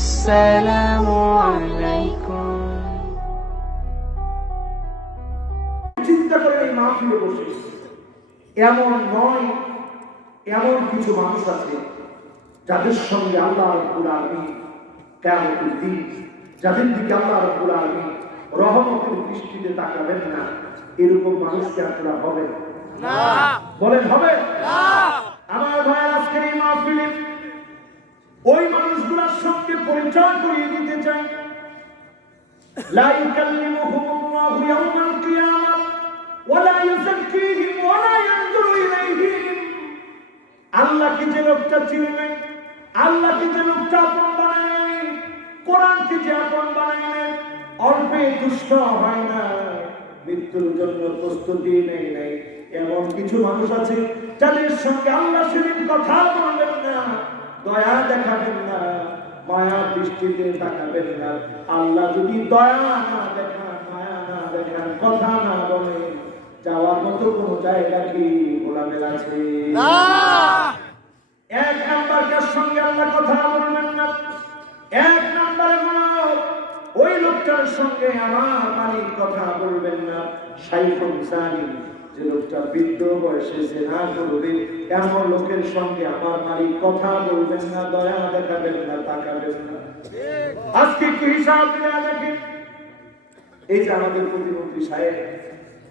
আসসালামু আলাইকুম। চিন্তা করে এই মাহফিলে বসে এমন নয়, এমন কিছু মানুষ আছে যাদের সঙ্গে আল্লাহ রাব্বুল আলামিন কিয়ামতের দিন, যাদের দিকে আল্লাহ রাব্বুল আলামিন রহমতের দৃষ্টিতে তাকাবেন না, এরকম মানুষকে আপনারা হবেন না? বলেন হবে না? আমার ভাইয়ের আজকের এই মাহফিলে ওই মানুষগুলোর সঙ্গে পরিচয় করিয়ে দিতে চাই। লা ইউকাল্লিমুহুমুল্লাহু ইয়াওমাল কিয়ামাহ ওয়া লা ইউযাক্কিহিম ওয়া লা ইয়ানজুরু ইলাইহিম। আল্লাহকে যে লোকটা চিনবেন, আল্লাহকে যে লোকটা আপন বানায়, কোরআনকে যে আপন বানায়, অল্পে তুষ্ট হয় না, মৃত্যুর জন্য প্রস্তুতি নেই নাই, এমন কিছু মানুষ আছে যাদের সঙ্গে আল্লাহ সেদিন কথা বলবেন না, দয়া দেখাবেন না, মায়া দৃষ্টিতে তাকাবেন না। আল্লাহ যদি দয়া না দেখান, মায়া না দেখান, কথা না বলে, যাওয়ার মতো কোনো জায়গা কি গোলামের আছে? এক নাম্বারটার সঙ্গে আল্লাহ কথা বলবেন না। এক নাম্বার হলো ওই লোকটার সঙ্গে আমার মালিক কথা বলবেন না। শাইখুন জানি, যে লোকটা বৃদ্ধ বয়সে জিনা করবে, এমন লোকের সঙ্গে আমার মালিক কথা বলবেন না, দয়া দেখাবেন না, তাকাবেন না। আজকে কি হিসাব দেওয়া দেখেন, এই যে আমাদের প্রতিমন্ত্রী সাহেব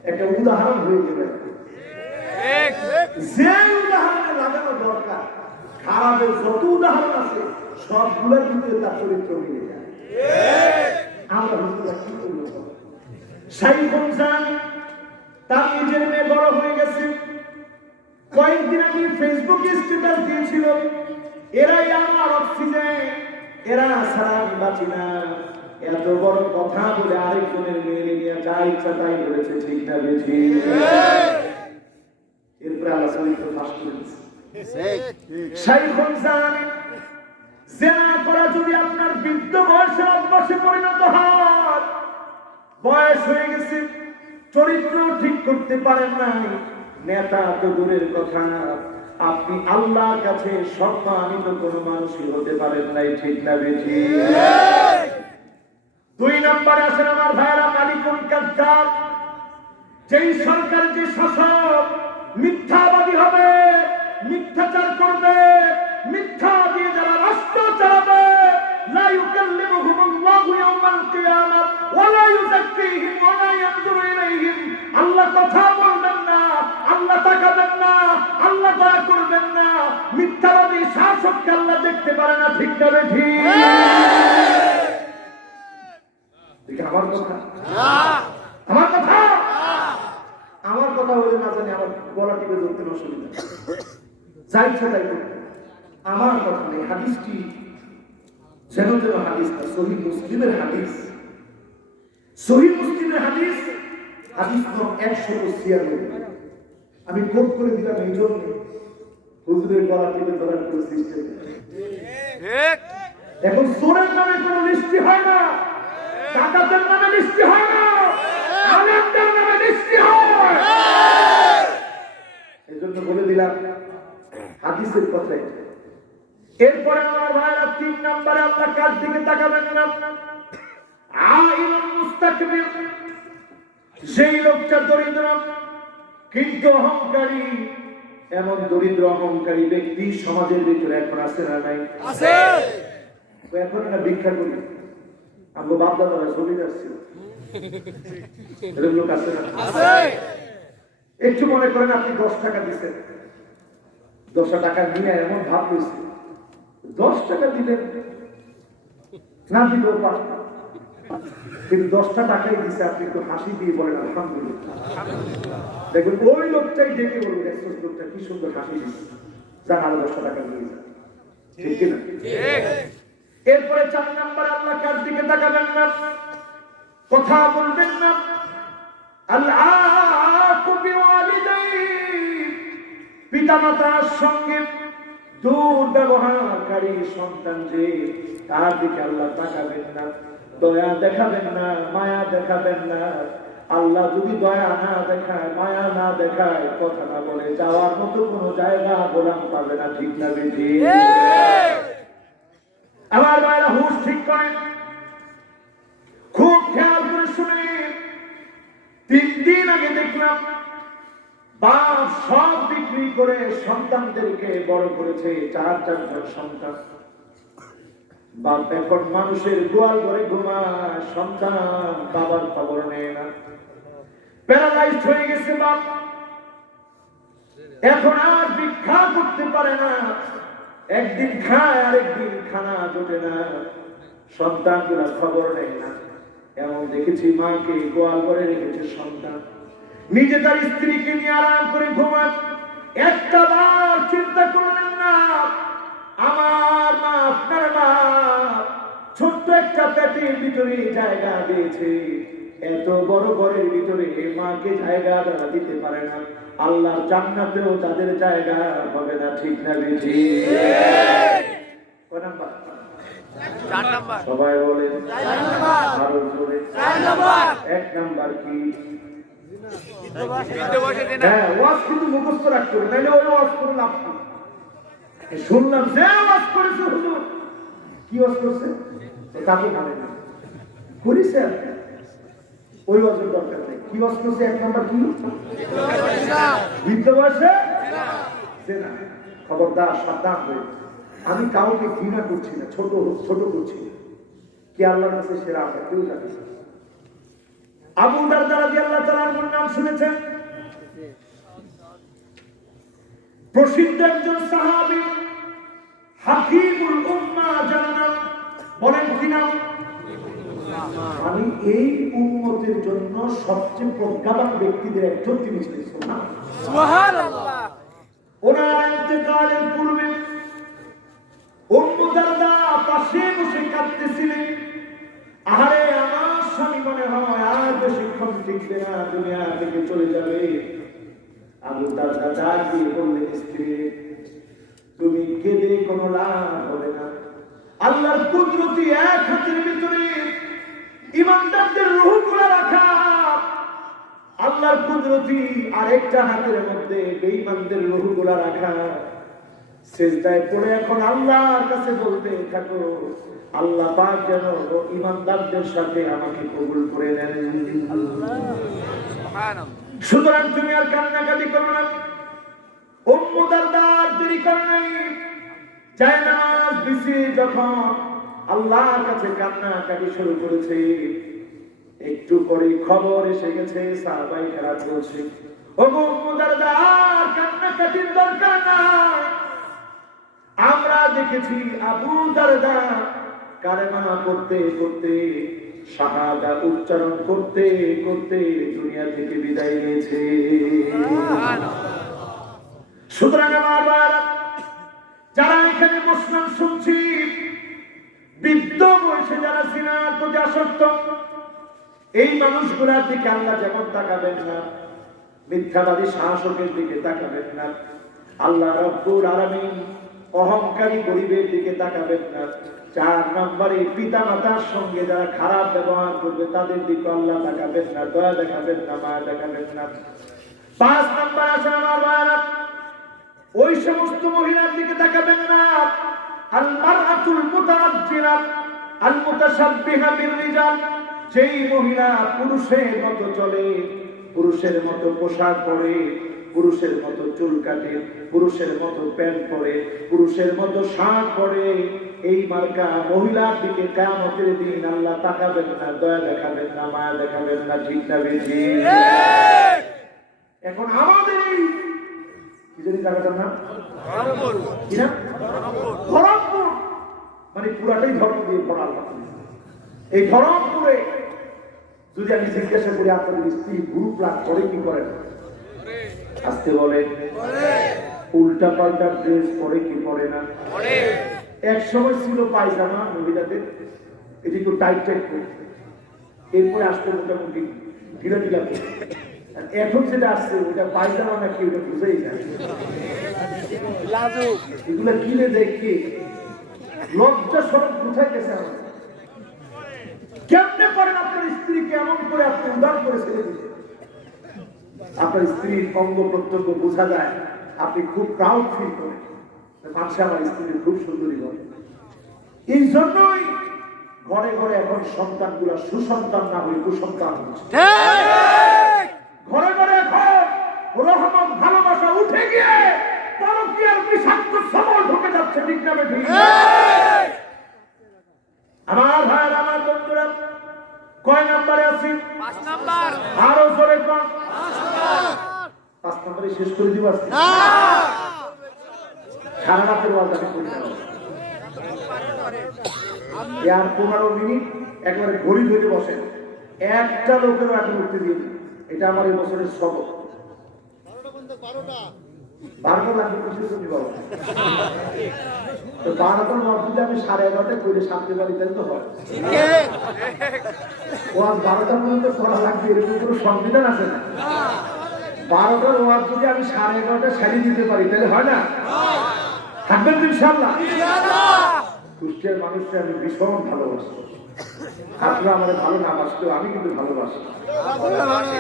একটা উদাহরণ হয়ে যাবে, যে উদাহরণে লাগানো দরকার, খারাপের যত উদাহরণ আছে সবগুলোর ভিতরে তার চরিত্র মিলে যায়। আমরা কি করবো? শাইখুন জানি তার নিজের মেয়ে বড় হয়ে গেছে, কয়েকদিন আগে ফেসবুকে স্ট্যাটাস দিয়েছিল, এরাই আমার অক্সিজেন, এরা ছাড়া আমি বাঁচি না। এত বড় কথা বলে আরেকজনের মেয়ে নিয়ে যা ইচ্ছা তাই বলেছে, ঠিক না বেশি? এরপরে আল্লাহ চরিত্র ফাঁস করে দিচ্ছে। শাইখুন জানি, জিনা করা যদি আপনার বৃদ্ধ বয়সে অভ্যাসে পরিণত হয়, বয়স হয়ে গেছে, চরিত্র ঠিক করতে পারেন নাই, নেতা তো দূরের কথা, আপনি আল্লাহর কাছে সম্মানিত কোনো মানুষই হতে পারেন নাই, ঠিক না বেশি? দুই নম্বরে আছেন আমার ভাইরা মালিকুন কাযযাব। যেই সরকার, যে শাসক মিথ্যাবাদী হবে, মিথ্যাচার করবে, মিথ্যা দিয়ে যারা রাষ্ট্র চালাবে, লা ইউকাল্লিমুহুমুল্লাহু ইয়াওমাল কিয়ামাহ ওয়া লা ইউযাক্কিহিম ওয়া লা ইয়ানজুরু ইলাইহিম। আল্লাহ কথা বলবেন না, আল্লাহ তাকাবেন না, আল্লাহ দয়া করবেন না। মিথ্যাবাদী শাসককে আল্লাহ দেখতে পারে না, ঠিক না ঠিক? আমার কথা, আমার কথা, আমার কথা হলে না জানি আমার গলা টিপে ধরতে অসুবিধা, যাই ইচ্ছা তাই করতে। আমার কথা নেই, হাদিসটি যেন যেন হাদিস না, সহিহ মুসলিমের হাদিস, সহিহ মুসলিমের হাদিস, হাদিস নম্বর 196। আমি কোট করে দিলাম এই জন্য হুজুরের গলা টিপে ধরার কোনো সিস্টেম নেই। এখন চোরের নামে কোনো লিস্টি হয় না, ডাকাতের নামে লিস্টি হয় না, আলেমদের নামে লিস্টি হয়। এই জন্য বলে দিলাম হাদিসের কথাই। এরপরে আমার ভাইরা 3 নম্বরে আপনার কার দিকে তাকাবেন না, আইলুল মুস্তাকবির। সেই লোকটা দরিদ্র কিন্তু অহংকারী, এমন দরিদ্র অহংকারী ব্যক্তি সমাজের ভিতরে এখন আছে না নাই? আছে। এখন না ভিক্ষা করি, আমগো বাপ দাদারা চলে যাচ্ছে, এরকম লোক আছে না? আছে। একটু মনে করেন আপনি 10 টাকা দিচ্ছেন, 10 টাকা নিয়ে এমন ভাব হয়েছে 10 টাকা দিলেন, না দিলেও পারত, কিন্তু 10টা টাকাই দিচ্ছে, আপনি একটু হাসি দিয়ে বলেন আলহামদুলিল্লাহ। দেখবেন ওই লোকটাই দেখে বলবেন, একশো লোকটা কি সুন্দর হাসি দিচ্ছে, যান আরো 10 টাকা নিয়ে যান, ঠিক কিনা? এরপরে 4 নম্বরে আল্লাহ কার দিকে তাকাবেন না, কথা বলবেন না। আল্লাহু বিওয়ালিদাইহি, পিতামাতার সঙ্গে দুর্ব্যবহারকারী সন্তান যে, তার দিকে আল্লাহ তাকাবেন না, দয়া দেখাবেন না, মায়া দেখাবেন না। আল্লাহ যদি দয়া না দেখায়, মায়া না দেখায়, কথা না বলে, যাওয়ার মতো কোনো জায়গা গোলাম পাবে না, ঠিক না বেশি? আমার ভাইরা হুঁশ ঠিক করেন, খুব খেয়াল করে শুনে। 3 দিন আগে দেখলাম বাপ সব বিক্রি করে সন্তানদেরকে বড় করেছে, 4 সন্তান। বাপ এখন মানুষের গোয়াল ঘরে ঘুমায়, সন্তান বাবার খবর নেয় না, প্যারালাইজড হয়ে গেছে বাপ। এখন আর ভিক্ষা করতে পারে না, একদিন খায় আর একদিন খানা জোটে না, সন্তানগুলা খবর নেয় না। এমন দেখেছি মাকে গোয়াল ঘরে রেখেছে সন্তান, নিজে তার স্ত্রীকে নিয়ে আরাম করে ঘুমান। একটা বার চিন্তা করলেন না আমার মা, আপনার মা ছোট্ট একটা পেটের ভিতরে জায়গা দিয়েছে, এত বড় ঘরের ভিতরে মাকে জায়গা তারা দিতে পারে না, আল্লাহর জান্নাতেও তাদের জায়গা হবে না, ঠিক না বেশি? কয় নাম্বার? 4 নাম্বার। সবাই বলেন 4 নাম্বার। আরো জোরে 4 নাম্বার। 1 নাম্বার কি? বিদ্যা। হ্যাঁ, ওয়াজ কিন্তু মুখস্থ রাখতে হবে, নাহলে ওই ওয়াজ করে লাভ কি? শুনলাম যে ওয়াজ করেছে হুজুর, কি ওয়াজ করছে কাকে মানে না করেছে, ওই ওয়াজের দরকার নেই। কি ওয়াজ করছে? 1 নাম্বার কি? বিদ্যা বয়সে জেনা। খবরদার, সাবধান হয়ে। আমি কাউকে ঘৃণা করছি না, ছোট ছোট করছি না, কি আল্লাহর কাছে সেরা আমরা কেউ জানি না। আবু দারদা রাদিয়াল্লাহু তাআলা আনহুর নাম শুনেছেন? প্রসিদ্ধ একজন সাহাবী, হাকিমুল উম্মাহ জান্নাত। বলেন কি নাম? আমি এই উম্মতের জন্য সবচেয়ে প্রজ্ঞাবান ব্যক্তিদের একজন তিনি ছিলেন। সুবহানাল্লাহ। ওনার ইন্তেকালের পূর্বে উম্মু দারদা পাশে বসে কাঁদতেছিলেন, আহারে আমার স্বামী মনে হয় আর বেশিক্ষণ টিকবে না, দুনিয়া থেকে চলে যাবে। আবু দারদা ডাক দিয়ে বললেন, স্ত্রী তুমি কেঁদে কোনো লাভ হবে না, আল্লাহর কুদরতি এক হাতের ভিতরে ইমানদারদের রূহগুলো রাখা, আল্লাহর কুদরতি আরেকটা হাতের মধ্যে বেঈমানদের রূহগুলো রাখা। সিজদায় পড়ে এখন আল্লাহর কাছে বলতে থাকো, আল্লাহ পাক যেন ইমানদারদের সাথে আমাকে কবুল করে নেন। সুতরাং তুমি আর কান্নাকাটি করো না। উম্মু দারদা দেরি করে নাই, জায়নামাজ বিছিয়ে যখন আল্লাহর কাছে কান্নাকাটি শুরু করেছে, একটু পরে খবর এসে গেছে, সাহাবাই কেরাম বলছে, ও উম্মু দারদা আর কান্নাকাটির দরকার নাই, আমরা দেখেছি আবু দারদা কালেমা পড়তে পড়তে, শাহাদা উচ্চারণ করতে করতে দুনিয়া থেকে বিদায় নিয়েছে। সুতরাং আমার ভাইরা, যারা এখানে বসলাম শুনছি, বৃদ্ধ বয়সে যারা সিনার প্রতি আসক্ত, এই মানুষগুলার দিকে আল্লাহ যেমন তাকাবেন না, মিথ্যাবাদী শাসকের দিকে তাকাবেন না, আল্লাহ রব্বুল আলামিন অহংকারী গরিবের দিকে তাকাবেন না। 4 নম্বরে পিতা মাতার সঙ্গে যারা খারাপ ব্যবহার করবে তাদের দিকে আল্লাহ তাকাবেন না, দয়া দেখাবেন না, মায়া দেখাবেন না। 5 নম্বর আছে আমার ভাইরা, ওই সমস্ত মহিলার দিকে তাকাবেন না, আল মারআতুল মুতারাজ্জিলা আল মুতাশাব্বিহা বির রিজাল, যেই মহিলা পুরুষের মতো চলে, পুরুষের মতো পোশাক পরে, পুরুষের মতো চুল কাটে, পুরুষের মতো প্যান্ট পরে, পুরুষের মতো শার্ট পরে, এই মার্কা মহিলার দিকে কিয়ামতের দিন আল্লাহ তাকাবেন না, দয়া দেখাবেন না, মায়া দেখাবেন না, ঠিক না বেশি? এখন আমাদের এই কি জানি জায়গাটার নাম কি না, ধরমপুর, মানে পুরাটাই ধর্ম দিয়ে ভরা। এই ধরমপুরে যদি আমি জিজ্ঞাসা করি আপনাদের স্ত্রী গ্রুপ লাভ করে কি করে, আসতে বলেন, উল্টা পাল্টা ড্রেস পরে কি পরে না? এক সময় ছিল পায়জামা মহিলাদের, এটি একটু টাইট টাইট করে, এরপরে আসতে মোটামুটি ঢিলা ঢিলা করে। এখন যেটা আসছে ওটা পায়জামা নাকি ওটা বুঝেই যায়, এগুলো কিনে দেখি লজ্জা সরব কোথায় গেছে। কেমনে করেন আপনার স্ত্রীকে এমন করে আপনি উদার করে ছেড়ে দিলেন? আপনার স্ত্রীর অঙ্গ প্রত্যঙ্গ বোঝা যায়, আপনি খুব প্রাউড ফিল করেন, মানুষ আমার স্ত্রী খুব সুন্দরী বলে। এই জন্যই ঘরে ঘরে এখন সন্তানগুলা সুসন্তান না হয়ে কুসন্তান হচ্ছে। ঘরে ঘরে এখন রহমত ভালোবাসা উঠে গিয়ে পরকীয়ার বিষাক্ত সময় ঢুকে যাচ্ছে। ঠিক না বেঠিক? আমার ভাইয়ের, আমার বন্ধুরা, কয় নাম্বারে আছি? 5 নাম্বার। আরো জোরে কোন? 5 নাম্বারে শেষ করে দিব আজকে। সারা রাতের ওয়াজ আমি করি না। আর 15 মিনিট একবারে ঘড়ি ধরে বসেন, একটা লোকেরও এখন উঠতে দিয়ে। এটা আমার এই বছরের সবক। 12টা লাগবে কিছু তুমি বলো তো 12টার মধ্যে আমি 11:30 করে সামনে বাড়ি তাই তো হয়। ওয়াজ 12টা পর্যন্ত করা লাগবে এরকম কোনো সংবিধান আছে না। 12টার ওয়াজ যদি আমি 11:30 সারিয়ে দিতে পারি তাহলে হয় না? থাকবেন তো ইনশাআল্লাহ? কুষ্টিয়ার মানুষকে আমি ভীষণ ভালোবাসি। আপনারা আমাদের ভালো না বাসলেও আমি কিন্তু ভালোবাসি।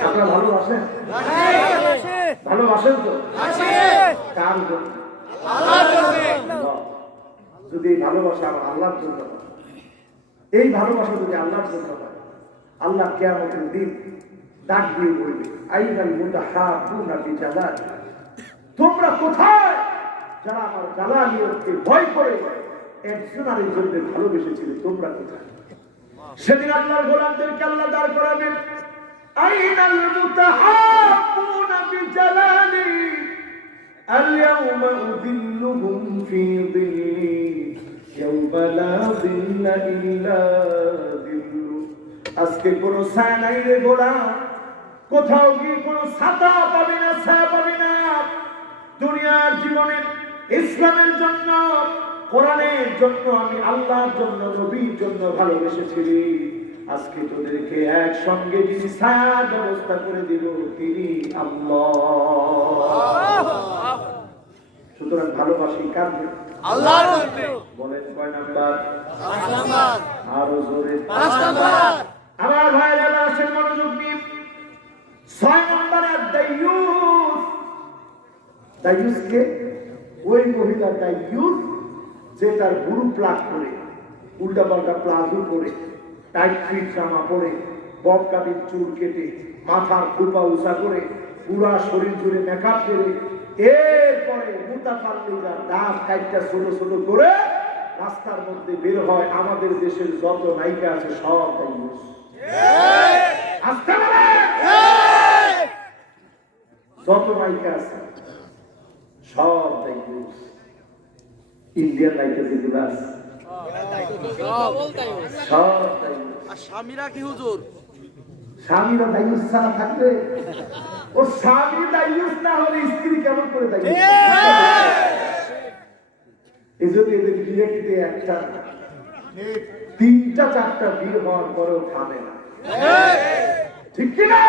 আপনারা ভালোবাসেন? ভালোবাসেন তো? কার জন্য? যদি এই ভালোবাসা আমার আল্লাহর জন্য, এই ভালোবাসা যদি আল্লাহর জন্য হয়, আল্লাহ কিয়ামতের দিন ডাক দিয়ে বলবে, আইনাল মুতাহাব্বুনা ফি জালালি, তোমরা কোথায় যারা আমার জালালিয়তকে ভয় করে একজন আরেকজনকে ভালোবেসেছিল, তোমরা কোথায়? সেদিন আল্লাহর গোলামদেরকে আল্লাহ দাঁড় করাবেন, আইনাল মুতাহাব্বুনা ফি জালালি আল-ইয়াওমা উযিল্লুহুম ফি যিল্লি ইয়াওমা লা যিল্লা ইল্লা যিল্লু। আজকে কোনো ছায়া নাই রে গোলাম, কোথাও গিয়ে কোনো ছাতা পাবে না, ছায়া পাবে না। দুনিয়ার জীবনে ইসলামের জন্য, কোরআনের জন্য, আমি আল্লাহর জন্য, নবীর জন্য ভালোবেসেছিলি। আজকে তোদেরকে একসঙ্গে যিনি ছায়ার ব্যবস্থা করে দিব তিনি আল্লাহ। সুতরাং ভালোবাসি কার জন্য? আল্লাহর জন্য। বলেন কয় নাম্বার? 5 নাম্বার। আরো জোরে। 5 নাম্বার। আমার ভাইয়েরা আসেন মনোযোগ নিয়ে। 6 নম্বরে দায়ুস। দায়ুসকে ওই মহিলা দায়ুস যে তার বুড়ু প্লাগ করে, উল্টা পাল্টা প্লাজো পরে, টাইট ফিট জামা পরে, বব কাটির চুল কেটে, মাথার খোপা উঁচা করে, পুরা শরীর জুড়ে মেকআপ করে, এরপরে মুতাফাল্লিজা দাঁত কাইটটা ছোট ছোট করে রাস্তার মধ্যে বের হয়। আমাদের দেশের যত নায়িকা আছে সব দায়ুস। আসতে পারে যত নায়িকা আছে সব দায়ুস। ইন্ডিয়ান নায়িকা যেগুলো আছে সব দায়ুস। আর স্বামীরা কি হুজুর? স্বামীরা দায়ুস ছাড়া থাকবে? ও স্বামী দায়ুস না হলে স্ত্রী কেমন করে দায়ুস? এই জন্য এদের বিয়ে খেতে একটা 3টা 4টা বিয়ে হওয়ার পরেও খাবে না। ঠিক কিনা?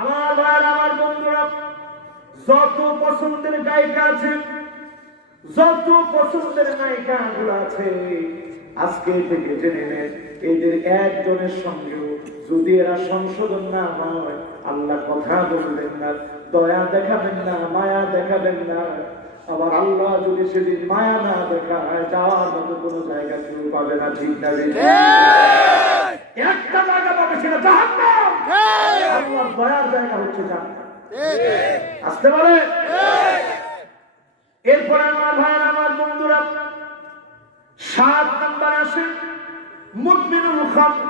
আমার ভাই, আমার বন্ধুরা, যত পছন্দের গায়িকা আছে, যত পছন্দের নায়িকা গুলো আছে, আজকে থেকে জেনে নেন এদের একজনের সঙ্গেও যদি এরা সংশোধন না হয়, আল্লাহ কথা বলবেন না, দয়া দেখাবেন না, মায়া দেখাবেন না। আবার আল্লাহ যদি সেদিন মায়া না দেখায়, যাওয়ার মতো কোনো জায়গা কেউ পাবে না। ঠিক না? একটা জায়গা পাবে, সেটা জাহান্নাম। আল্লাহর দয়ার জায়গা হচ্ছে জান্নাত। আসতে পারে? এরপরে আমার ভাই, আমার বন্ধুরা, 7 নম্বর আসে মুদমিনুল খামর।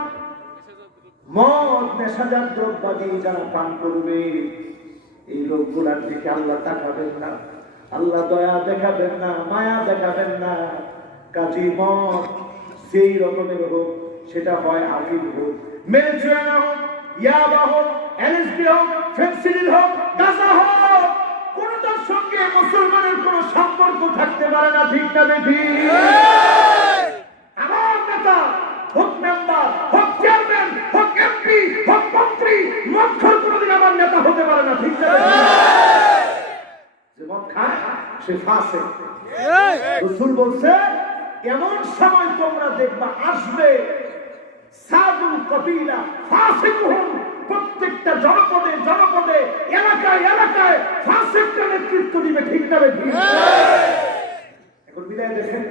মদ, নেশাজাত দ্রব্যাদি যারা পান করবে, এই লোকগুলার দিকে আল্লাহ তাকাবেন না, আল্লাহ দয়া দেখাবেন না, মায়া দেখাবেন না। কাজী মদ সেই রকমের হোক, সেটা হয় আফিম হোক, মেরিজুয়ানা হোক, ইয়াবা হোক, এলএসডি হোক, ফেন্সিডিল হোক, গাঁজা হোক, কোনটার সঙ্গে মুসলমানের কোন সম্পর্ক থাকতে পারে না। ঠিক না বেঠিক? আমার নেতা হোক, মেম্বার হোক, চেয়ারম্যান হোক, এমপি হোক, মন্ত্রী, মদখোর কোনদিন আমার নেতা হতে পারে না। ঠিক না? যে মদ খায় সে ফাসিক। রাসূল বলছে, এমন সময় তোমরা দেখবা আসবে, সাদুল কবিলা ফাসিকুহুম, প্রত্যেকটা জনপদে জনপদে, এলাকায় এলাকায় ফাসিকরা নেতৃত্ব দিবে। ঠিক না বেঠিক? এখন বিদায় দেখেন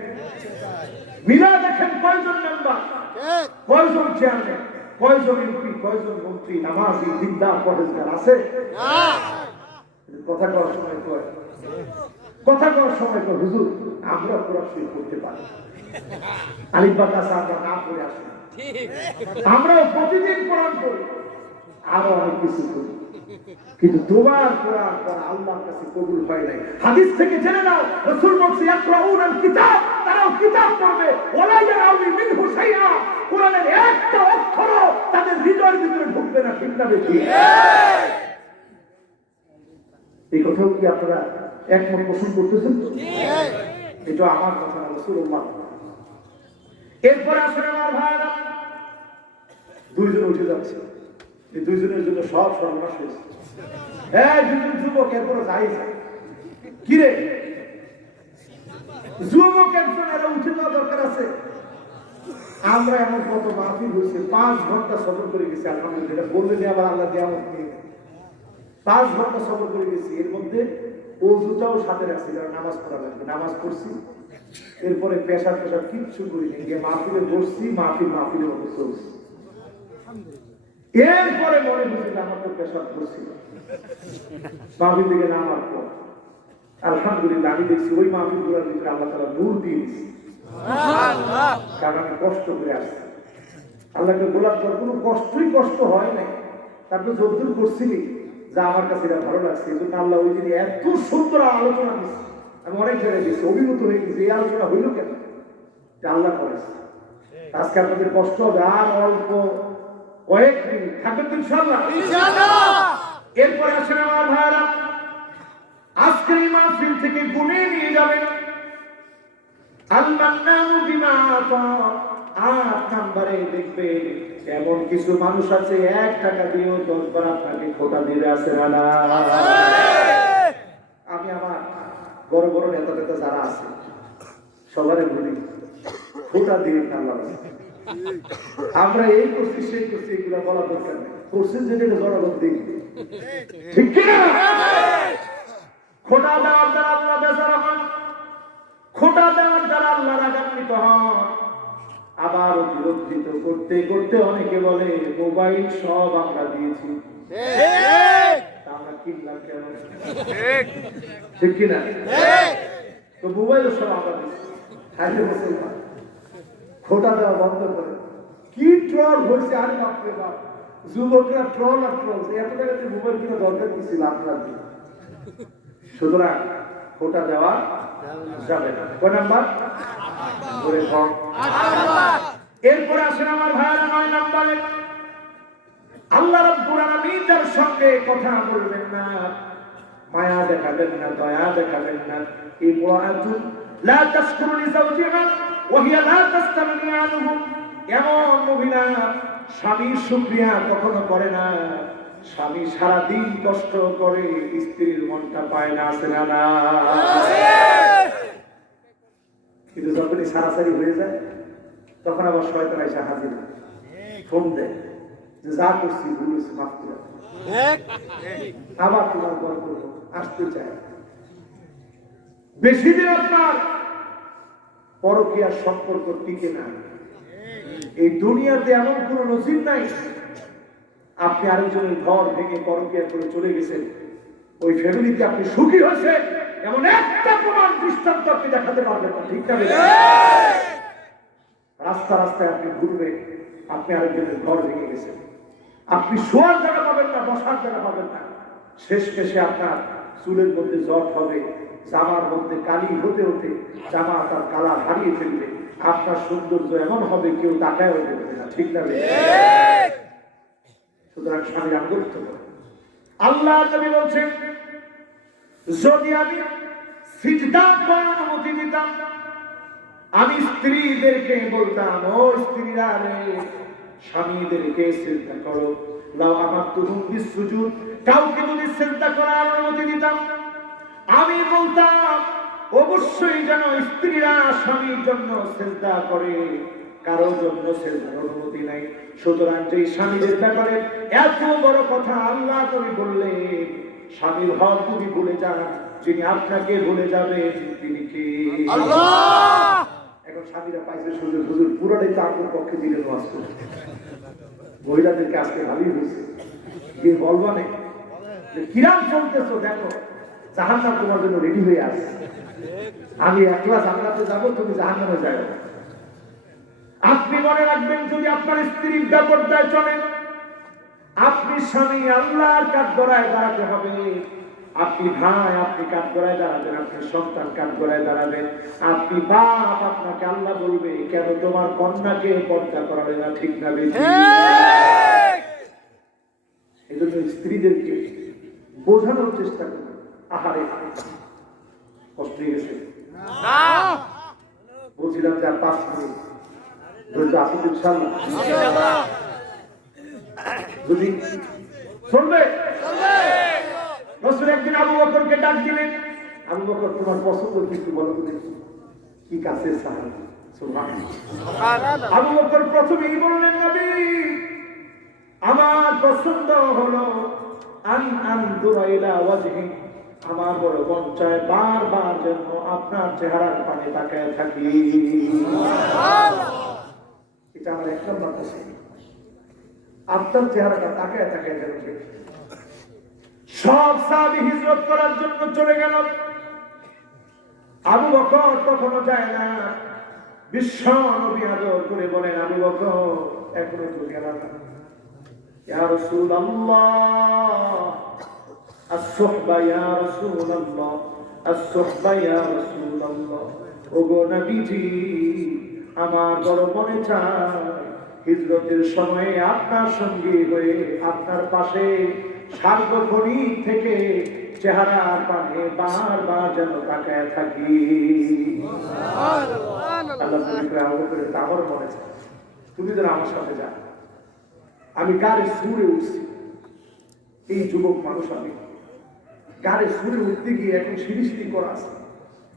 মিলা দেখেন কয়জন মেম্বার, কয়জন চেয়ারম্যান, কয়জন এমপি, কয়জন মন্ত্রী, নামাজি, দিনদার, পরেজগার আছে? কথা কওয়ার সময় কয়, কথা কওয়ার সময় কয় হুজুর আমরা কোরআন শরীফ পড়তে পারি, আলিফ বা তাসা আমরা না পড়ে আসি, আমরাও প্রতিদিন কোরআন পড়ি, আরো অনেক কিছু করি, কিন্তু তোমার কোরআন পড়া আল্লাহর কাছে কবুল হয় নাই। হাদিস থেকে জেনে নাও, রাসূল বলেছে ইয়াকরাউনাল কিতাব, তারাও কিতাব পড়বে, ওয়ালা ইয়ারাউনি মিনহু শাইআ, কোরআনের একটা অক্ষরও তাদের হৃদয়ের ভিতরে ঢুকবে না। ঠিক না বেশি? এই কথাও কি আপনারা একমত পোষণ করতেছেন? এটা আমার কথা না, রাসূলুল্লাহ। এরপর আসলে আমার ভাইরা দুইজন উঠে যাচ্ছে, এই দুইজনের জন্য সব সর্বনাশ হয়েছে। হ্যাঁ, দুজন যুবক, এরপরে যাই কি রে যুবক একজন, এরা উঠে যাওয়া দরকার আছে। আমরা এমন কত মাহফিল হয়েছে, 5 ঘন্টা সফর করে গেছি, আলহামদুলিল্লাহ। বললেন আবার আল্লাহ নিয়ামত নিয়ে 5 ঘন্টা সফর করে গেছি। এর মধ্যে ওযুটাও সাথে রাখছি, কারণ নামাজ পড়া লাগবে, নামাজ পড়ছি। এরপরে পেশাব কিচ্ছু করিনি, গিয়ে মাহফিলে বসছি, মাহফিলের মতো চলছি। এরপরে মনে হয়েছিল আমার তো পেশাব করছিল, মাহফিল থেকে নামার পর আলহামদুলিল্লাহ আমি দেখছি ওই মাহফিল গুলোর ভিতরে আল্লাহ তাআলা নূর দিয়ে দিয়েছে, কারণ আমি কষ্ট করে আসছি। আল্লাহকে বলার পর কোনো কষ্ট হয় নাই, তারপর যদ্দূর করছিলি যা আমার কাছে এটা ভালো লাগছে। এই জন্য আল্লাহ ওই দিন এত সুন্দর আলোচনা দিচ্ছে, আমি অনেক জায়গায় দিচ্ছি, অভিভূত হয়ে গেছি। এই আলোচনা হইল কেন? আল্লাহ করেছে। আজকে আপনাদের কষ্ট হবে, আর অল্প কয়েক মিনিট থাকবেন তো ইনশাআল্লাহ। এরপরে আসেন আমার ভাইরা, আজকের এই মাহফিল থেকে গুনে নিয়ে যাবেন আল-মান্নানু বিমা আতা। 8 নম্বরে দেখবেন এমন কিছু মানুষ আছে 1 টাকা দিয়েও 10 বার আপনাকে খোটা দিবে, আছে না? আমি আমার বড় বড় নেতা যারা আছে সবারই বলি, খোটা দিয়ে আল্লাহ আমরা এই করছি সেই করছি এগুলো বলা দরকার নেই, করছেন যেটা জনগণ দেখবে, ঠিক কিনা? খোটা দেওয়ার দ্বারা আল্লাহ বেজার হন, খোটা দেওয়ার দ্বারা আল্লাহ রাগান্বিত হন। আবার বিরোধিত করতে করতে অনেকে বলে মোবাইল সব আমরা দিয়েছি, আমরা কিনলাম কেন? ঠিক কিনা? তো মোবাইল সব আমরা দিয়েছি, খোটা দেওয়া বন্ধ করে। কি ট্রল হয়েছে, আরে বাপরে বাপ, যুবকরা ট্রল আর ট্রল, এত টাকা মোবাইল কিনা দরকার কি ছিল আপনার? সুতরাং খোটা দেওয়া যাবে না। কয় নাম্বার? এরপরে আসেন আমার ভাইয়েরা 9 নম্বরে, আল্লাহ রাব্বুল আলামিন যার সঙ্গে কথা বলবেন না, মায়া দেখাবেন না, দয়া দেখাবেন না। ইমরাআতুন লা তাশকুরু লিজাওজিহা ওয়া হিয়া লা তাস্তাগনি আনহু, এমন মহিলা স্বামীর শুকরিয়া কখনো করে না, স্বামী সারা দিন কষ্ট করে স্ত্রীর মনটা পায় না, আছে না? কিন্তু যখনই সারাসারি হয়ে যায় তখন আবার শয়তান এসে হাজির, ফোন দেয় যে যা করছি ভুল হয়েছে, মাফ করে আবার তোমার গল্প করবো, আসতে চায়। বেশি দিন আপনার পরকীয়ার সম্পর্ক টিকে না। এই দুনিয়াতে এমন কোন নজির নাই আপনি আরেকজনের ঘর ভেঙে পরকীয়া করে চলে গেছেন, ওই ফ্যামিলিতে আপনি সুখী হয়েছেন, এমন একটা প্রমাণ দৃষ্টান্ত আপনি দেখাতে পারবেন না, ঠিক না? রাস্তায় আপনি ঘুরবেন, আপনি আরেকজনের ঘর ভেঙে গেছেন, আপনি শোয়ার জায়গা পাবেন না, বসার জায়গা পাবেন না, শেষে আপনার চুলের মধ্যে জট হবে, জামার মধ্যে কালি হতে হতে জামা তার কালার হারিয়ে ফেলবে, আপনার সৌন্দর্য এমন হবে কেউ তাকায়ও দেখবে না, ঠিক না? সুতরাং স্বামীর আনুগত্য করে। আল্লাহ নবী বলছেন, যদি আমি সিজদা করার অনুমতি দিতাম, আমি স্ত্রীদেরকে বলতাম, ও স্ত্রীরা রে, স্বামীদেরকে সিজদা করো, লাউ আমারতুহুম বিসসুজুদ, কাউকে যদি সিজদা করার অনুমতি দিতাম, আমি বলতাম অবশ্যই যেন স্ত্রীরা স্বামীর জন্য সিজদা করে, কারোর জন্য সিজদার অনুমতি নাই। সুতরাং যে স্বামীদের ব্যাপারে এত বড় কথা আল্লাহ নবী বললেন, স্বামীর হক যদি ভুলে যান, যিনি আপনাকে ভুলে যাবেন তিনি কে? আল্লাহ। এখন স্বামীরা পাইছে কাছে শুধু হুজুর পুরোটাই তো আপনার পক্ষে দিলে ওয়াজ করে মহিলাদেরকে আজকে ভালোই হয়েছে গিয়ে বলবা নেই যে কিরাম চলতেছো দেখো জাহান্নাম তোমার জন্য রেডি হয়ে আসছে আমি একলা জান্নাতে যাবো তুমি জাহান্নামে যাবে আপনি মনে রাখবেন যদি আপনার স্ত্রীর বেপরদায় চলেন আপনি স্বামী আল্লাহর কাঠগড়ায় দাঁড়াতে হবে আপনি ভাই আপনি কাঠগড়ায় দাঁড়াবেন আপনি সন্তান কাঠগড়ায় দাঁড়াবেন আপনি বাপ আপনাকে আল্লাহ বলবে কেন তোমার কন্যাকে পর্দা করাবে না ঠিক না বেশি এই জন্য স্ত্রীদেরকে বোঝানোর চেষ্টা করবে আহারে কষ্ট হয়ে গেছে বলছিলাম যে আর 5 মিনিট ধৈর্য আছে ইনশাআল্লাহ যদি শুনবে রাসূল একদিন আবু বকরকে ডাক দিলেন আবু বকর তোমার পছন্দ কি বলো তুমি কি কাছে সাহাবী সুবহানাল্লাহ আবু বকর প্রথমেই বললেন নবী আমার পছন্দ হলো আনদুরা ইলা ওয়াজহি আমার বড় মন চায় বারবার যেন আপনার চেহারার পানে তাকায় থাকি এটা আমার এক নম্বর পছন্দ আপনার চেহারাটা তাকায় তাকায় যেন দেখি সব সাহাবী হিজরত করার জন্য চলে গেল আবু বকর তখনও যায় না বিশ্ব নবী আদর করে বলেন আবু বকর এখনো তো গেল না ইয়া রাসূলুল্লাহ الصحبة يا رسول الله الصحبة يا رسول الله ওগো নবীজি আমার বড় মনে চায় হিজরতের সময়ে আপনার সঙ্গে হয়ে আপনার পাশে সার্বক্ষণিক থেকে চেহারার পানে বারবার যেন তাকায় থাকি আমার মনে চায় তুমি যেন আমার সাথে যাও আমি গাড়ি সুরে উঠছি এই যুবক মানুষ আমি গাড়ি সুরে উঠতে গিয়ে এখন সিঁড়ি সিঁড়ি করা আছে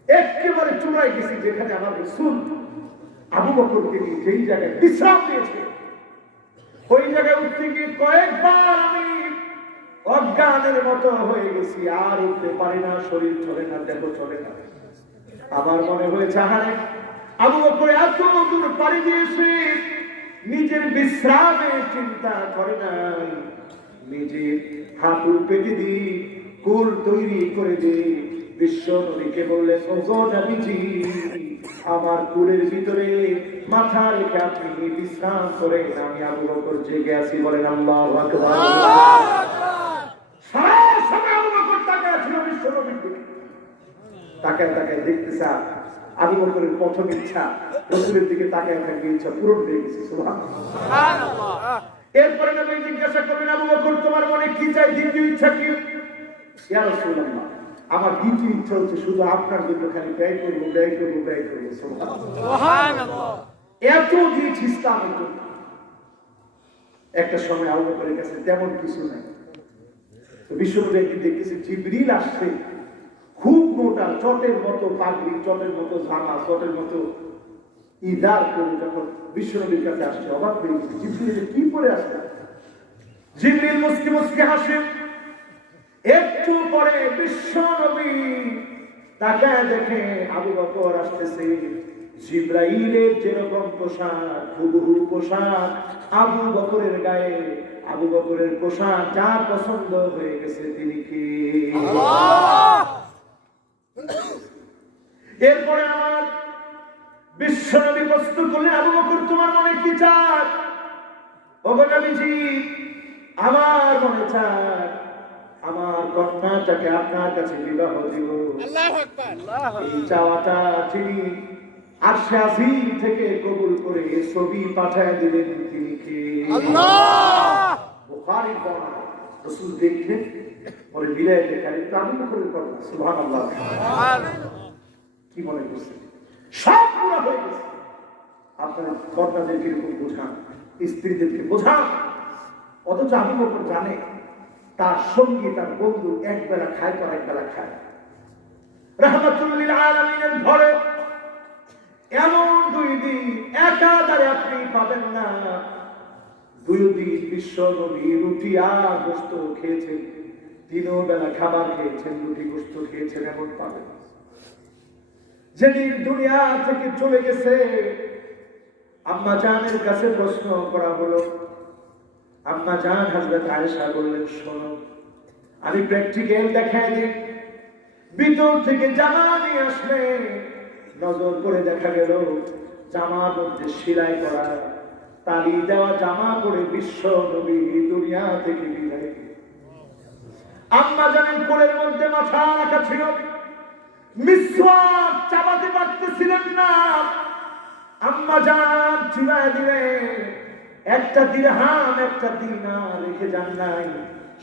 একেবারে চূড়ায় গেছি যেখানে আমার রাসূল আবু বকরকে নিয়ে যেই জায়গায় বিশ্রাম নিয়েছে ওই জায়গায় উঠতে গিয়ে কয়েকবার আমি অজ্ঞানের মতো হয়ে গেছি আর উঠতে পারি না শরীর চলে না দেহ চলে না আমার মনে হয়েছে আহারে আবু বকর এত দূর পাড়ি দিয়েছে নিজের বিশ্রামের চিন্তা করে নাই নিজের হাঁটু পেতে দি কুল তৈরি করে দি বিশ্ব নবীকে বললেন ওগো নবীজি আমার কুলের ভিতরে মাথা রেখে আপনি বিশ্রাম করে আমি আবু বকর জেগে আছি বলেন আল্লাহু আকবার সারা সময় আবু বকর তাকায় ছিল বিশ্ব নবীর দিকে তাকায় তাকায় দেখতেছে আবু বকরের প্রথম ইচ্ছা রাসূলের দিকে তাকায় থাকবে ইচ্ছা পূরণ হয়ে গেছে সুবহানাল্লাহ এরপরে নবী জিজ্ঞাসা করলেন আবু বকর তোমার মনে কি চাই দ্বিতীয় ইচ্ছা কি ইয়া রাসূলুল্লাহ আমার দ্বিতীয় ইচ্ছা হচ্ছে শুধু আপনার জন্য খালি ব্যয় করব সুবহানাল্লাহ এত দিয়েছি ইসলামের জন্য একটা সময় আবু বকরের কাছে তেমন কিছু নাই তো বিশ্বনবী একদিন দেখতেছে জিবরিল আসছে খুব মোটা চটের মতো পাগড়ি চটের মতো জামা চটের মতো ইদার করে যখন বিশ্বনবীর কাছে আসছে অবাক হয়ে গেছে জিবরিল কি পরে আসছে জিবরিল মুস্কি মুস্কি হাসে একটু পরে বিশ্বনবী তাকায় দেখে আবু বকর আসতেছে জিবরাইলের যেরকম পোশাক হুবহু পোশাক আবু বকরের গায়ে আবু বকরের পোশাক যা পছন্দ হয়ে গেছে তিনি কি আল্লাহ এরপরে আমার বিশ্বনবী প্রশ্ন করলেন আবু বকর তোমার মনে কি চায় ওগো নবীজি আমার মনে চায় আমার কন্যাটাকে আপনার কাছে বিবাহ দিব আল্লাহু আকবার এই চাওয়াটা যিনি আরশে আজিম থেকে কবুল করে ছবি পাঠায় দিলেন তিনি কে আল্লাহ বুখারী বর্ণনা রাসূল দেখলেন পরে বিলায় দেখেন আবু বকরের কথা সুবহানাল্লাহ কি মনে করছেন সব পুরো হয়ে গেছে আপনার কন্যাদেরকে এরকম বোঝান স্ত্রীদেরকে বোঝান অথচ আবু বকর জানে তার সঙ্গী তার বন্ধু একবেলা খায় তো একবেলা খায় রাহমাতুল লিল আলামিনের ঘরে এমন 2 দিন একাধারে আপনি পাবেন না 2 দিন বিশ্ব নবী রুটি আর গোশত খেয়েছেন 3 বেলা খাবার খেয়েছেন রুটি গোশত খেয়েছেন এমন পাবেন যেদিন দুনিয়া থেকে চলে গেছে আম্মা জানের কাছে প্রশ্ন করা হলো। আম্মা জান হযরত আয়েশা বললেন, শোনো আমি প্র্যাকটিক্যাল দেখাই দিই। ভিতর থেকে জামা নিয়ে আসলে নজর করে দেখা গেল জামার মধ্যে সেলাই করা, তালি দেওয়া জামা পরে বিশ্ব নবী দুনিয়া থেকে বিদায়। আম্মা জানের কোলের মধ্যে মাথা রাখা ছিল, মিসওয়াক চাবাতে পারতেছিলেন না। আম্মা জান চিবায় দিলেন, একটা দিরহাম একটা দিনার রেখে যান নাই,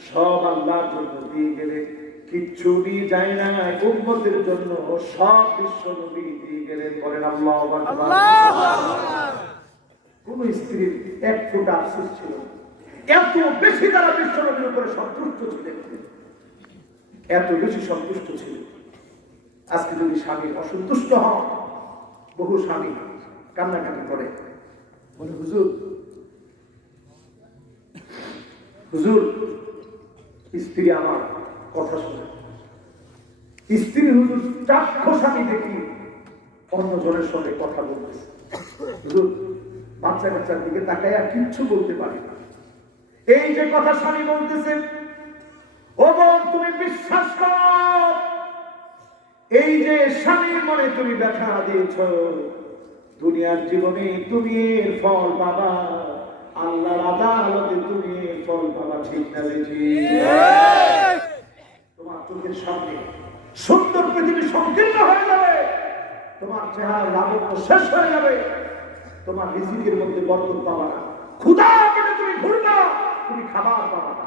সব আল্লাহর জন্য দিয়ে গেলেন। কিচ্ছু নিয়ে যায় না, উম্মতের জন্য সব বিশ্ব নবী দিয়ে গেলেন। বলেন আল্লাহু আকবার। কোন স্ত্রীর এক ফোঁটা আফসোস ছিল না। এত বেশি তারা বিশ্ব নবীর উপরে সন্তুষ্ট ছিলেন, এত বেশি সন্তুষ্ট ছিল। আজকে যদি স্বামী অসন্তুষ্ট হন, বহু স্বামী কান্নাকাটি করে, বলে হুজুর হুজুর স্ত্রী আমার কথা শুনে, স্ত্রী হুজুর চাক্ষুষ আমি দেখি অন্য জনের সঙ্গে কথা বলতেছে। হুজুর বাচ্চা কাচ্চার দিকে তাকায় আর কিচ্ছু বলতে পারি না। এই যে কথা স্বামী বলতেছে, ও বোন তুমি বিশ্বাস করো, এই যে স্বামীর মনে তুমি ব্যথা দিয়েছ, দুনিয়ার জীবনে তুমি এর ফল পাবা, আল্লাহর আদালতে তুমি এর ফল পাবা। ঠিক না বেঠি? তোমার চোখের সামনে সুন্দর পৃথিবী সংকীর্ণ হয়ে যাবে, তোমার চেহারা লাবণ্য শেষ হয়ে যাবে, তোমার রিজিকের মধ্যে বরকত পাবা না, ক্ষুধা পেটে তুমি ঘুরবা, তুমি খাবার পাবা না।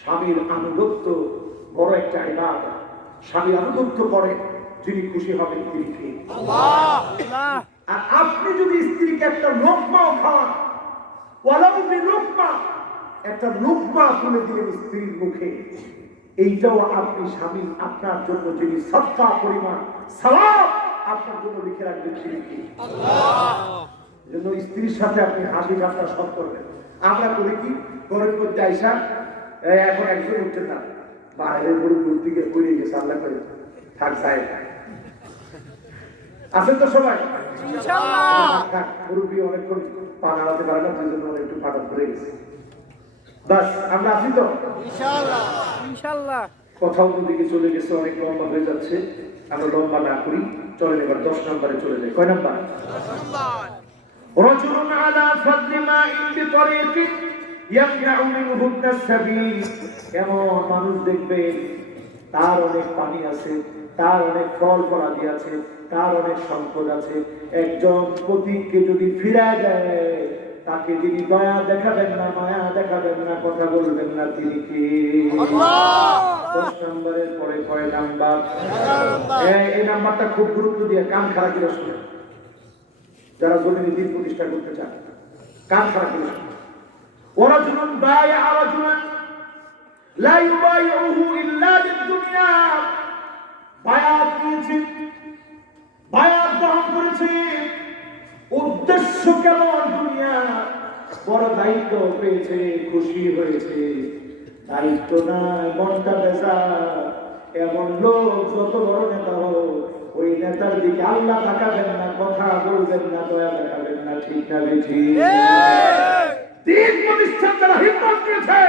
স্বামীর আনুগত্য বড় একটা ইবাদত। স্বামীর আনুগত্য করে যিনি খুশি হবেন তিনি কে? আল্লাহ। আর আপনি যদি স্ত্রীকে একটা লোকমাও খাওয়ান, ওয়ালাউ বিলুকমা, একটা লোকমা তুলে দিলেন স্ত্রীর মুখে, এইটাও আপনি স্বামী আপনার জন্য যিনি সদকা পরিমাণ সওয়াব আপনার জন্য লিখে রাখবেন তিনি কে? আল্লাহ। এজন্য স্ত্রীর সাথে আপনি হাসি ঠাট্টা সব করবেন। আমরা করি কি, ঘরের মধ্যে আইসা এখন একজন উঠছে না, বাইরের গরু দিকে পড়ে গেছে, আল্লাহ করে থাক যায় আছেন তো সবাই ইনশাআল্লাহ। মুরব্বী অনেকক্ষণ পা নাড়াতে পারে না, সেই জন্য একটু পাটা ধরে গেছে। বাস আমরা আছি তো ইনশাআল্লাহ। ইনশাআল্লাহ। কথা অন্যদিকে চলে গেছে, অনেক লম্বা হয়ে যাচ্ছে, আমরা লম্বা না করি, চলেন এবার 10 নম্বরে চলে যাই। কয় নাম্বার? 10 নাম্বার। রাজুলুন আলা ফাদলি মাইন বিতরিকি ইয়ামনাউ মিনহু আস-সাবিল। এমন মানুষ দেখবেন তার অনেক পানি আছে, তার অনেক ফল ফলাদি আছে, তার অনেক সম্পদ আছে, একজন পথিককে যদি ফিরায় দেয়, তাকে যিনি দয়া দেখাবেন না, মায়া দেখাবেন না, কথা বলবেন না, তিনি কি? আল্লাহ। 10 নম্বরের পরে কয় নাম্বার? 11 নাম্বার। এই নাম্বারটা খুব গুরুত্ব দিয়ে কান খাড়া করে শুনেন, যারা জমিনে দিন প্রতিষ্ঠা করতে চান কান খাড়া করে শুনেন। ওয়ারাজুলুন বায়আ রাজুলান লা ইউবাইউহু ইল্লা লিদ-দুনিয়া। বায়াত নিয়েছে, বায়াত গ্রহণ করেছে, উদ্দেশ্য কেবল দুনিয়া, বড় দায়িত্ব পেয়েছে, খুশি হয়েছে, দায়িত্ব নাই, মনটা বেজা। এমন লোক যত বড় নেতা হোক, ওই নেতার দিকে আল্লাহ তাকাবেন না, কথা বলবেন না, দয়া দেখাবেন না। ঠিক না বেঠি? দিন প্রতিষ্ঠান যারা হিম্মত দিয়েছে,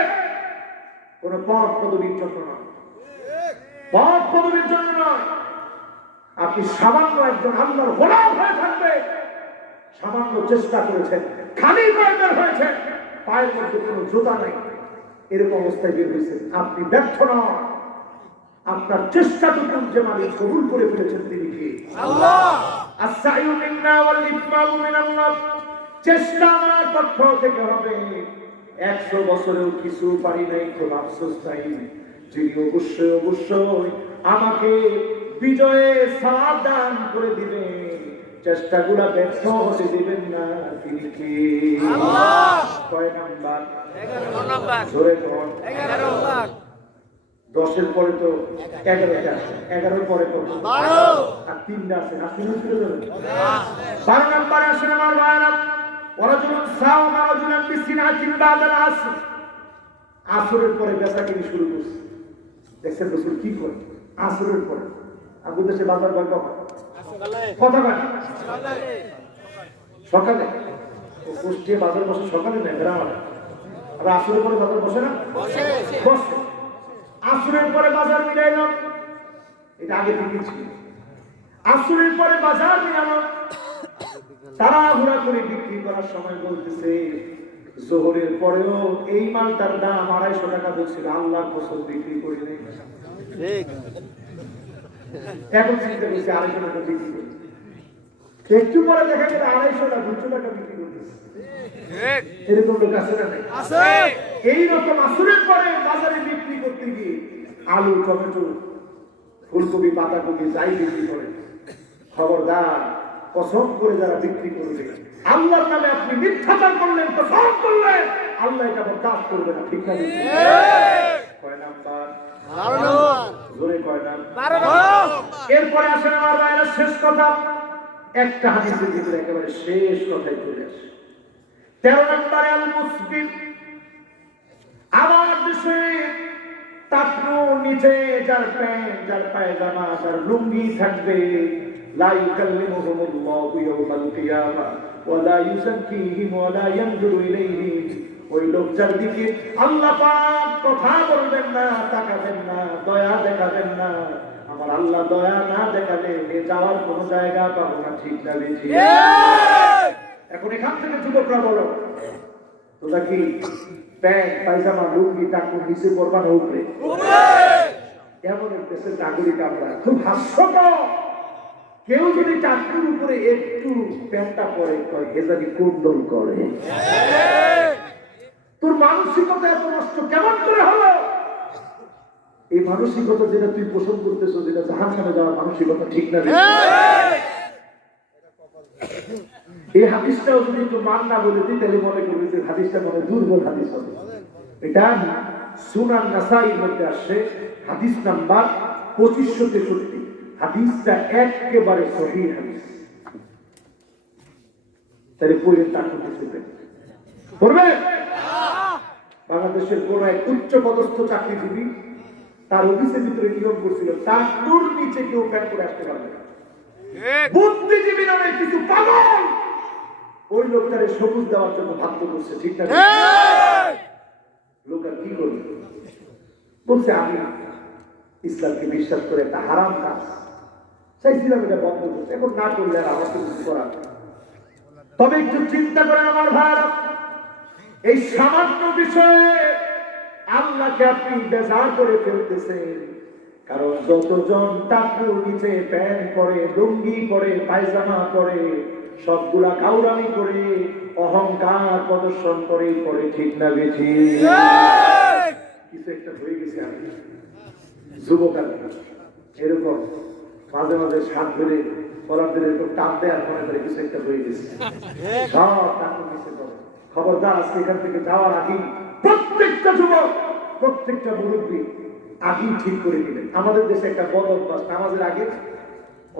কোন পদ পদবীর জন্য নয়, পদ পদবীর জন্য নয়। আপনি সামান্য একজন আল্লাহর গোলাম হয়ে থাকবে, সামান্য চেষ্টা করেছেন, খালি পায়ে বের হয়েছেন, পায়ের মধ্যে কোনো জুতা নেই, এরকম অবস্থায় বের হয়েছেন, আপনি ব্যর্থ নন। আপনার চেষ্টাটুকু যে মালিক কবুল করে ফেলেছেন তিনি কে? আল্লাহ। আস-সাইয়ু মিন্না ওয়াল ইকমালু মিনাল্লাহ। চেষ্টা আমার পক্ষ থেকে হবে। 100 বছরেও কিছু পারি নাই, খুব আফসোস নাই, যিনি অবশ্যই অবশ্যই আমাকে বিজয়ে সওয়াব দান করে দিবেন, চেষ্টাগুলো ব্যর্থ হতে দিবেন না, তিনি কে? আল্লাহ। কয় নাম্বার? 11 নাম্বার। ধরে ধর 11 নাম্বার। 10 পরে তো 11টা আছে, 11 পরে তো 12 আর 3টা আছে, আপনি বুঝতে পারবেন। 12 নম্বরে আসেন আমার ভাইরা, ওয়ারাজুলুন সাওমা রাজুলান বিসিনাতিন বাদাল আসর। আসরের পরে বেচাকেনি শুরু করছে। দেখছেন রাসূল কি করে? আসরের পরে আমাদের দেশে বাজার কখন? কথা বলে সকালে কুষ্টিয়া বাজার বসে সকালে নেই গ্রামে, আর আসরের পরে বাজার বসে না, বসে। আসরের পরে বাজার মিলাইলাম, এটা আগে থেকে ছিল। আসরের পরে বাজার মিলালাম, তাড়াহুড়া করে বিক্রি করার সময় বলতেছে জোহরের পরেও এই মালটার দাম 250 টাকা বলছিল, আল্লাহর কসম বিক্রি করি নাই। এখন চিন্তা করছি 250 টাকা বিক্রি করি, একটু পরে দেখা গেল 250 টাকা 200 টাকা বিক্রি করতেছে। এরকম লোক আছে না? এইরকম আসরের পরে বাজারে বিক্রি করতে গিয়ে আলু, টমেটো, ফুলকপি, পাতাকপি যাই বিক্রি করে, খবরদার, কসম করে যারা বিক্রি করবে, আল্লাহর নামে আপনি মিথ্যাচার করলেন, কসম করলেন, আল্লাহ এটা বরদাস্ত করবে না। ঠিক না? কয় নাম্বার? জোরে কয় নাম্বার? এরপরে আসেন আমার ভাইরা, শেষ কথা, একটা হাদিসের ভিতরে একেবারে শেষ কথাই চলে আসে। 13 নম্বরে আল মুসলিম, আমার দেশে টাকনু নিচে যার প্যান্ট, যার পায়জামা, যার লুঙ্গি থাকবে, লা ইউকাল্লিমুহুমুল্লাহু ইয়াওমাল কিয়ামা ওয়া লা ইউযাক্কিহিম ওয়া লা ইয়ানজুরু ইলাইহিম, ওই লোকটার দিকে আল্লাহ পাক কথা বলবেন না, তাকাবেন না, দয়া দেখাবেন না। আমার আল্লাহ দয়া না দেখালে যাওয়ার কোন জায়গা পাবো না। ঠিক না বেশি? এখন এখান থেকে যুবকরা বলো, তোমরা কি প্যান্ট, পায়জামা, লুঙ্গি, টাকু নিচে পড়বা না উপরে? এমন এক দেশের নাগরিক আমরা, খুব হাস্যকর। কেউ যদি টাকুর উপরে একটু প্যান্টটা পরে, এজানি কুণ্ডল করে। তোর মানসিকতা এত নষ্ট কেমন করে হলো? এই মানসিকতা যেটা তুই পোষণ করতেছ, যেটা জাহান্নামে যাওয়ার মানসিকতা, ঠিক না? এই হাদিসটাও যদি একটু মান না বলে দিই, তাহলে মনে করবি যে হাদিসটা মনে দুর্বল হাদিস হবে। এটা সুনান নাসাইর মধ্যে আসছে, হাদিস নাম্বার 2563। হাদিসটা একেবারে সহিহ হাদিস। তাহলে পড়ে তার করতে পড়বে। বাংলাদেশের কোন এক উচ্চ পদস্থ চাকরিজীবী তার অফিসের ভিতরে নিয়োগ করছিল, তার টুর নিচে কেউ প্যান্ট করে আসতে পারবে না। বুদ্ধিজীবী নামে কিছু পাগল ওই লোকটারে সবুজ দেওয়ার জন্য বাধ্য করছে। ঠিক না? লোক আর কি করবে? বলছে আমি ইসলামকে বিশ্বাস করে একটা হারাম কাজ চাইছিলাম, এটা বন্ধ করছে, এখন না করলে আর আমার কিছু করার। তবে একটু চিন্তা করেন আমার ভাইরা, এই সামান্য বিষয়ে আল্লাহকে আপনি বেজার করে ফেলতেছেন। কারণ যতজন টাকুর নিচে প্যান্ট পরে, লুঙ্গি পরে, পায়জামা পরে, সবগুলা কাউরামি করে, অহংকার প্রদর্শন করে। ঠিক না বেঠি? কিছু একটা হয়ে গেছে। আমি যুবক এরকম মাঝে মাঝে সাত ধরে কলারদের এরকম টান দেয়, আর মনে করে কিছু একটা হয়ে গেছে, সব টাকুর নিচে পড়ে। খবরদার, আজকে এখান থেকে যাওয়ার আগে প্রত্যেকটা যুবক, প্রত্যেকটা মুরব্বী আগেই ঠিক করে দিলেন। আমাদের দেশে একটা বদ অভ্যাস, নামাজের আগে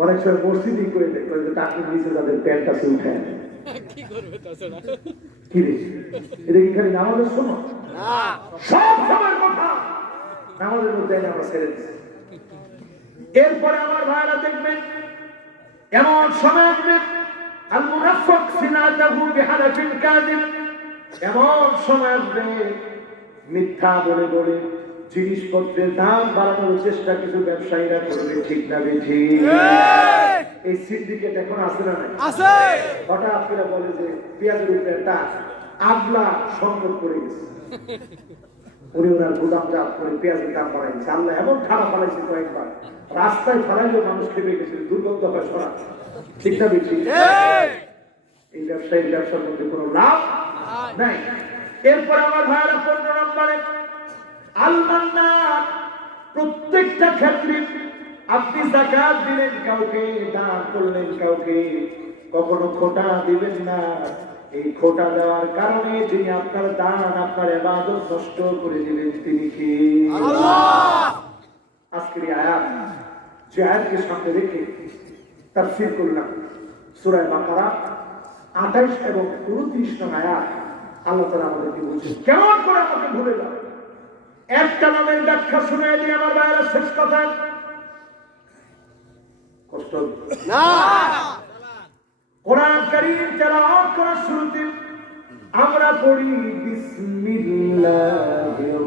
অনেক সময় মসজিদই করে দেয়, টাকুর নিচে তাদের প্যান্ট আছে উঠে কি রে, এটা কি খালি নামাজের সময়? সব সময় কথা নামাজের মধ্যে আমরা ছেড়ে দিচ্ছি। এরপরে আমার ভাইরা দেখবেন, এমন সময় আসবে আল মুনাফিক সিনাতাহু বিহালাফিল কাযিব, এমন সময় আসবে মিথ্যা বলে বলে জিনিসপত্রের দাম বাড়ানোর চেষ্টা কিছু ব্যবসায়ীরা করবে। ঠিক না বেঠি? এই সিন্ডিকেট এখন আছে না? আছে। হঠাৎ করে বলে যে পেঁয়াজের উপরে একটা আগলা সংকট করে গেছে, উনি ওনার গুদাম জাত করে পেঁয়াজের দাম বাড়াইছে। আল্লাহ এমন খারাপ বাড়াইছে, কয়েকবার রাস্তায় ফেলাইলেও মানুষ খেপে গেছে, দুর্গন্ধ হয় সরা। ঠিক না বেঠি? এই ব্যবসায়ীর ব্যবসার মধ্যে কোনো লাভ নাই। এরপর আমার ভাইয়েরা 15 নম্বরে আল মান্নান। প্রত্যেকটা ক্ষেত্রে আপনি যাকাত দিলেন কাউকে, দান করলেন কাউকে, কখনো খোটা দিবেন না। এই খোটা দেওয়ার কারণে যিনি আপনার দান, আপনার ইবাদত নষ্ট করে দিবেন, তিনি কি? আল্লাহ। আজকের আয়াত, যে আয়াতকে সামনে রেখে তাফসীর করলাম, সূরা বাকারা 28 এবং 29 নং আয়াত। আল্লাহ তাআলা আমাদেরকে বলছেন কেমন করে আমাকে ভুলে যাবে। একটা নামের ব্যাখ্যা শুনে দিয়ে আমার ভাইয়েরা শেষ কথা, কষ্ট না। কোরআন কারীম তেলাওয়াত করার শুরুতে আমরা পড়ি বিসমিল্লাহির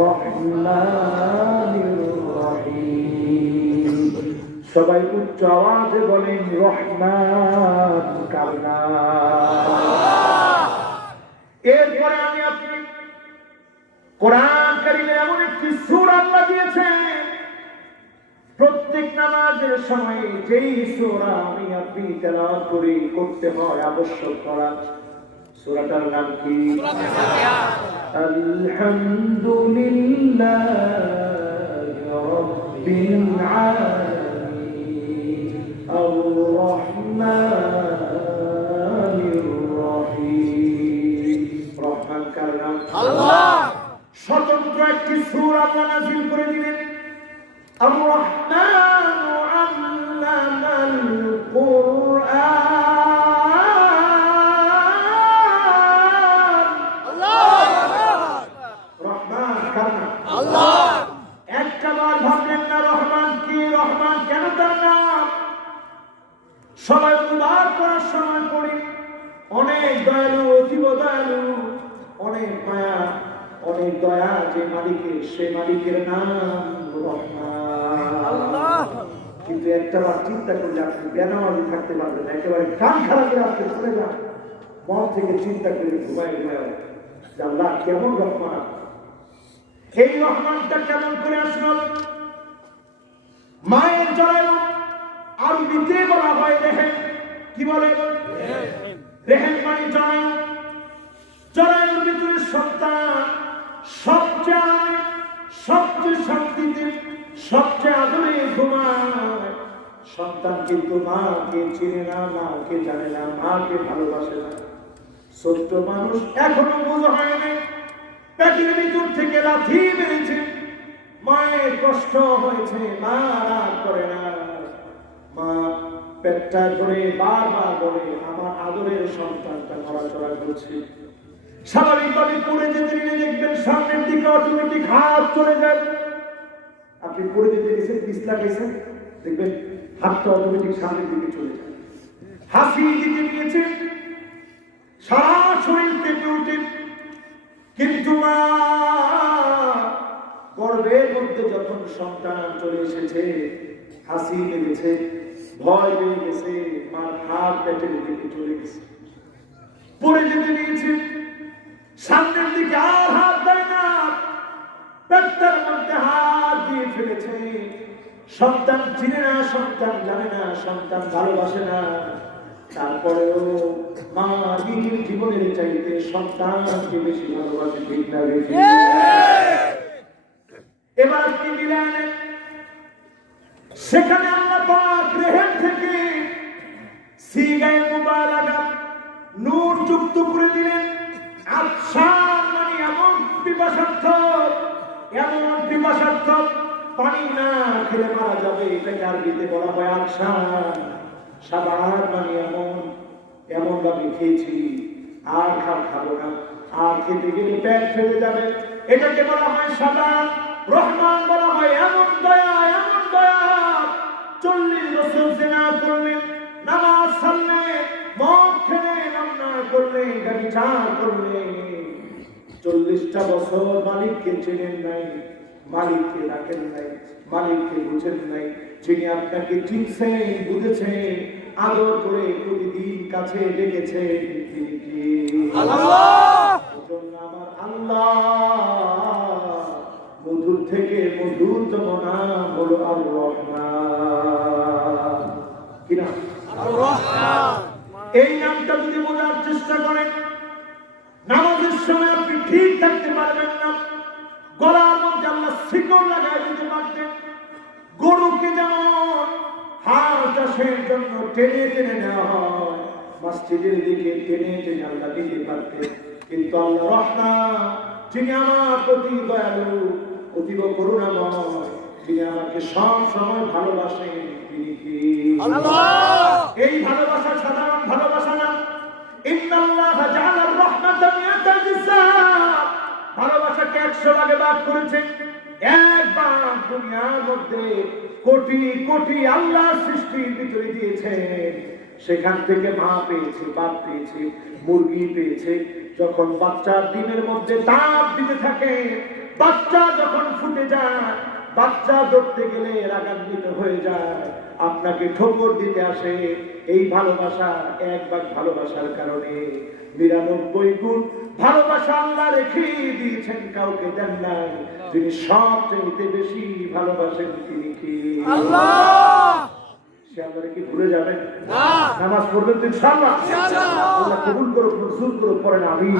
রহমানির রহিম। সবাই উচ্চ আওয়াজে বলেন রহমান কার নাম। এরপরে আমি আপনি কোরআন কারীমে এমন একটি সূরা আল্লাহ দিয়েছেন, প্রত্যেক নামাজের সময় যেই সূরা আমি আপনি তেলাওয়াত করি করতে হয় আবশ্যক করা সূরাটার নাম কি? আলহামদুলিল্লাহি রাব্বিল আলামিন আর রহমানির রহিম। রহমান কার নাম? আল্লাহ। স্বতন্ত্র একটি সূরা আল্লাহ নাযিল করে দিলেন, আর রহমান আল্লামাল কুরআন। রহমান কার নাম? আল্লাহ। একবার ভাবলেন না রহমান কি, রহমান কেন তার নাম? সবাই অনুবাদ করার সময় পড়ি অনেক দয়ালু, অতীব দয়ালু, অনেক মায়া, অনেক দয়া যে মালিকের, সে মালিকের নাম রহমান। কিন্তু একটা বার চিন্তা করলে আপনি বেনামাজি থাকতে পারবেন না, একেবারে কান খারাপ করে আপনি চলে যান, মন থেকে চিন্তা করে ঘুমায় ঘুমায় যে আল্লাহ কেমন রহমান, এই রহমানটা কেমন করে আসলো? মায়ের জরায়ু আরবিতে বলা হয় রেহেম। কি বলে? রেহেম মানে জরায়ু। জরায়ুর ভিতরে সন্তান সবচেয়ে শান্তিতে, সবচেয়ে আদরে ঘুমায়। সন্তান কিন্তু মাকে চিনে না, মাকে জানে না, মাকে ভালোবাসে না। ছোট্ট মানুষ এখনো বোঝা হয় না, পেটের ভিতর থেকে লাথি মেরেছে, মায়ের কষ্ট হয়েছে, মা রাগ করে না। মা পেটটা ধরে বারবার বলে আমার আদরের সন্তানটা নড়াচড়া করছে। স্বাভাবিকভাবে পড়ে যেতে নিলে দেখবেন সামনের দিকে অটোমেটিক হাত চলে যায়। আপনি পড়ে যেতে গেছেন, পিছলা গেছেন, দেখবেন হাতটা অটোমেটিক সামনের দিকে চলে যায়। হাসি দিতে গিয়েছে, সারা শরীর কেঁপে উঠে, কিন্তু মা গর্ভের মধ্যে যখন সন্তান চলে এসেছে, হাসি লেগেছে, ভয় পেয়ে গেছে, মার হাত পেটের দিকে চলে গেছে। পড়ে যেতে নিয়েছে, সামনের দিকে আর হাত দেয় না, পেটটার মধ্যে হাত দিয়ে ফেলেছে। সন্তান চিনে না, সন্তান জানে না, সন্তান ভালোবাসে না। তারপরেও মা নিজের জীবনের চাইতে সন্তানকে বেশি ভালোবাসে। ঠিক না বেশি? এবার আপনি মিলান, সেখানে আল্লাহ পাক রেহেম থেকে সিগায়ে মুবালাগা নূর যুক্ত করে দিলেন। আফসান মানে এমন পিপাসার্থ, এমন পিপাসার্থ, পানি না খেলে মারা যাবে, এটাকে আরবিতে বলা হয় আফসান। সাবান মানে এমন ভাবে খেয়েছি আর খাবো না, আর খেতে গেলে পেট ফেলে যাবে, এটাকে বলা হয় সাবান। রহমান বলা হয় এমন দয়া, এমন দয়া। 40 বছর জিনা করলে, নামাজ ছাড়লে, মদ খেলে, নামনা করলে, ব্যভিচার করলে, 40টা বছর মালিককে চেনেন নাই, মালিককে রাখেন নাই, মালিককে বুঝেন নাই। যিনি আপনাকে চিনছেন, বুঝেছেন, আদর করে প্রতিদিন কাছে ডেকেছেন, তিনি কি? আল্লাহ। আমার আল্লাহ মধুর থেকে মধুরতম নাম হলো আর রহমান। কি নাম? আর রহমান। এই নামটা যদি বোঝার চেষ্টা করেন, নামাজের সময় আপনি ঠিক থাকতে পারবেন না, গলার মধ্যে আল্লাহ শিকল লাগাই দিতে পারতেন। গরুকে যেমন হাল চাষের জন্য টেনে টেনে নেওয়া হয়, মসজিদের দিকে টেনে টেনে আল্লাহ দিতে পারতেন। কিন্তু আল্লাহ রহমান, যিনি আমার প্রতি দয়ালু, অতীব করুণাময়, যিনি আমাকে সব সময় ভালোবাসেন, তিনি কি? আল্লাহ। এই ভালোবাসা সাধারণ ভালোবাসা না। ইন্নাল্লাহা জাআলার রাহমাতা মিয়াতাল জিসাম। ভালোবাসাকে 100 ভাগে ভাগ করেছেন। এক ভাগ দুনিয়ার মধ্যে কোটি কোটি আল্লাহর সৃষ্টির ভিতরে দিয়েছেন। সেখান থেকে মা পেয়েছে, বাপ পেয়েছে, মুরগি পেয়েছে। যখন বাচ্চার ডিমের মধ্যে তাপ দিতে থাকে, বাচ্চা যখন ফুটে যায়, বাচ্চা ধরতে গেলে রাগান্বিত হয়ে যায়, আপনাকে ঠোকর দিতে আসে। এই ভালোবাসা, এক ভাগ ভালোবাসার কারণে ৯৯ গুণ ভালোবাসা আল্লাহ রেখে দিয়েছেন, কাউকে দেন নাই। যিনি সবচেয়ে বেশি ভালোবাসেন তিনি কি? আল্লাহ। সে আল্লাহকে কি ভুলে যাবেন? না। নামাজ পড়বেন তো ইনশাআল্লাহ। ইনশাআল্লাহ। আল্লাহ কবুল করুক, মঞ্জুর করুক, পড়েন আমিন।